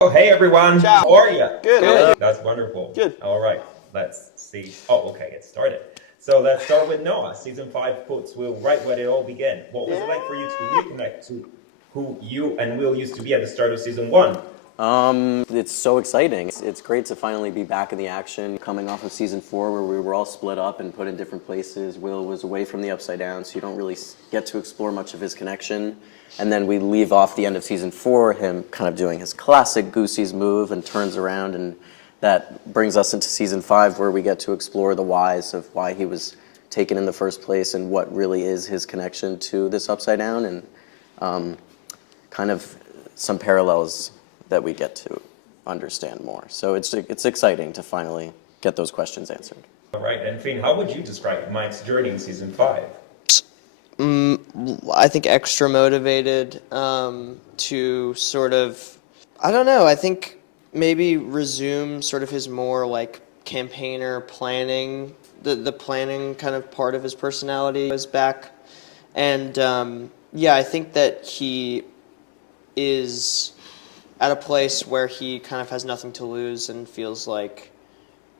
Oh, hey everyone. Ciao. How are you? Good. Good. That's wonderful. Good. All right, let's see. Oh, okay, it started. So let's start with Noah. Season 5 puts Will right where it all began. What was it like for you to reconnect to who you and Will used to be at the start of season 1? It's so exciting. It's great to finally be back in the action, coming off of season 4 where we were all split up and put in different places. Will was away from the Upside Down, so you don't really get to explore much of his connection. And then we leave off the end of season 4, him kind of doing his classic Goosey's move and turns around, and that brings us into season 5 where we get to explore the whys of why he was taken in the first place and what really is his connection to this Upside Down, and kind of some parallels that we get to understand more. So it's exciting to finally get those questions answered. All right, and Finn, how would you describe Mike's journey in season 5? I think extra motivated to sort of, I don't know, I think maybe resume sort of his more like campaigner planning, the planning kind of part of his personality is back. And yeah, I think that he is at a place where he kind of has nothing to lose and feels like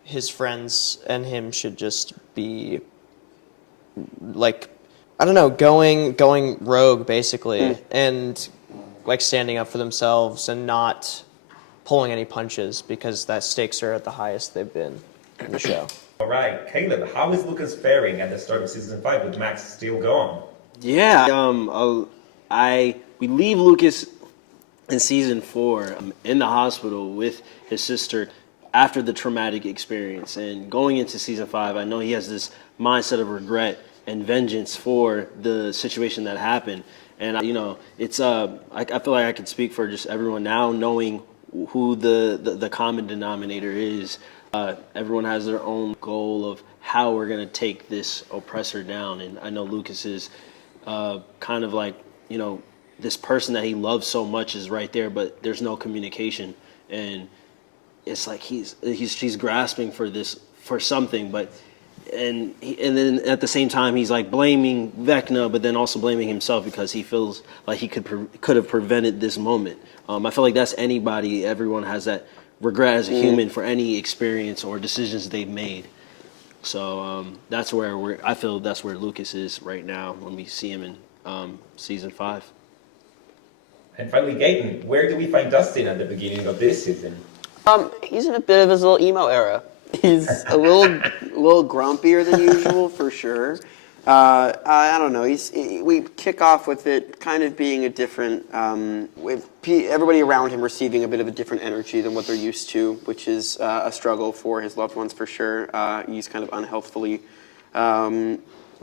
his friends and him should just be like, I don't know, going rogue basically, and like standing up for themselves and not pulling any punches because that stakes are at the highest they've been in the show. All right, Caleb, how is Lucas faring at the start of season 5 with Max still gone? Yeah, we leave Lucas in season 4 in the hospital with his sister after the traumatic experience, and going into season 5, I know he has this mindset of regret and vengeance for the situation that happened. And you know, it's I feel like I can speak for just everyone now, knowing who the common denominator is. Everyone has their own goal of how we're gonna take this oppressor down, and I know Lucas is kind of like, you know, this person that he loves so much is right there, but there's no communication, and it's like he's grasping for something, but. And then at the same time, he's like blaming Vecna, but then also blaming himself because he feels like he could have prevented this moment. I feel like that's anybody. Everyone has that regret as a human for any experience or decisions they've made. So that's where I feel that's where Lucas is right now when we see him in season 5. And finally, Gaten, where do we find Dustin at the beginning of this season? He's in a bit of his little emo era. He's a little grumpier than usual, for sure. I don't know. We kick off with it kind of being a different, with everybody around him receiving a bit of a different energy than what they're used to, which is a struggle for his loved ones, for sure. He's kind of unhealthfully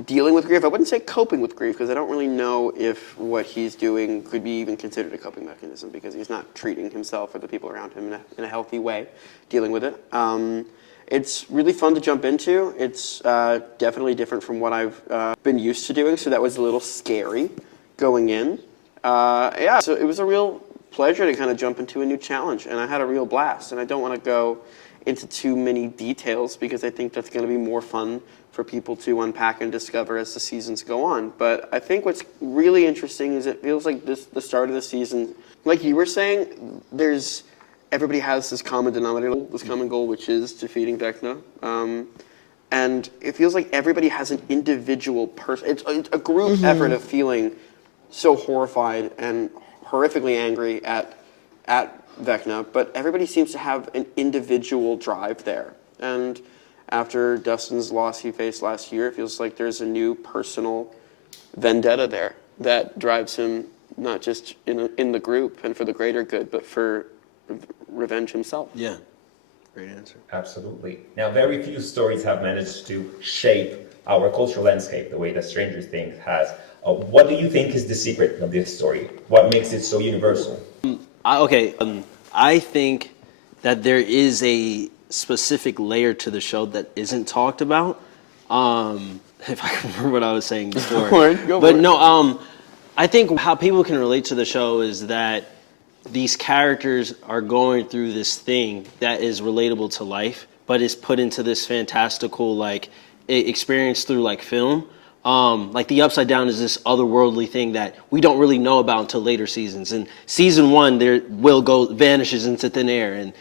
dealing with grief. I wouldn't say coping with grief, because I don't really know if what he's doing could be even considered a coping mechanism, because he's not treating himself or the people around him in a healthy way, dealing with it. It's really fun to jump into. It's definitely different from what I've been used to doing, so that was a little scary going in. Yeah, so it was a real pleasure to kind of jump into a new challenge, and I had a real blast. And I don't want to go into too many details because I think that's going to be more fun for people to unpack and discover as the seasons go on. But I think what's really interesting is it feels like the start of the season, like you were saying, everybody has this common denominator, this common goal, which is defeating Vecna. And it feels like everybody has an individual person. It's a group effort of feeling so horrified and horrifically angry at Vecna, but everybody seems to have an individual drive there. And after Dustin's loss he faced last year, it feels like there's a new personal vendetta there that drives him not just in the group and for the greater good, but for revenge himself. Yeah, great answer. Absolutely. Now, very few stories have managed to shape our cultural landscape the way that Stranger Things has. What do you think is the secret of this story? What makes it so universal? I think that there is a specific layer to the show that isn't talked about. If I can remember what I was saying before. Go for it. I think how people can relate to the show is that these characters are going through this thing that is relatable to life, but is put into this fantastical like experience through like film. like the Upside Down is this otherworldly thing that we don't really know about until later seasons. And season 1, Will vanishes into thin air, and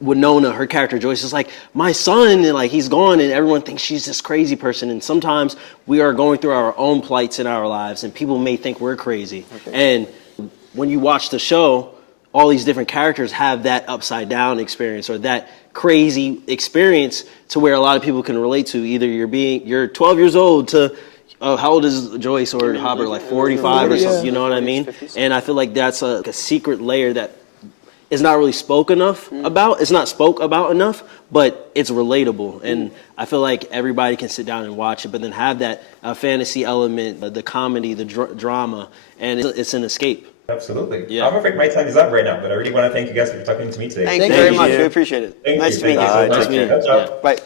Winona, her character Joyce, is like, my son, and like he's gone, and everyone thinks she's this crazy person. And sometimes we are going through our own plights in our lives, and people may think we're crazy. And when you watch the show, all these different characters have that upside down experience or that crazy experience to where a lot of people can relate to. Either you're 12 years old to how old is Joyce or Hopper, like 45 or something, you know what I mean? And I feel like that's a secret layer that is not really spoke about. It's not spoke about enough, but it's relatable. And I feel like everybody can sit down and watch it, but then have that fantasy element, the comedy, the drama, and it's an escape. Absolutely. Yeah. I'm afraid my time is up right now, but I really want to thank you guys for talking to me today. Thank you very much. We appreciate it. Thank Nice you. to meet you. Thank you so much. Nice to meet you. Ciao, ciao. Yeah. Bye.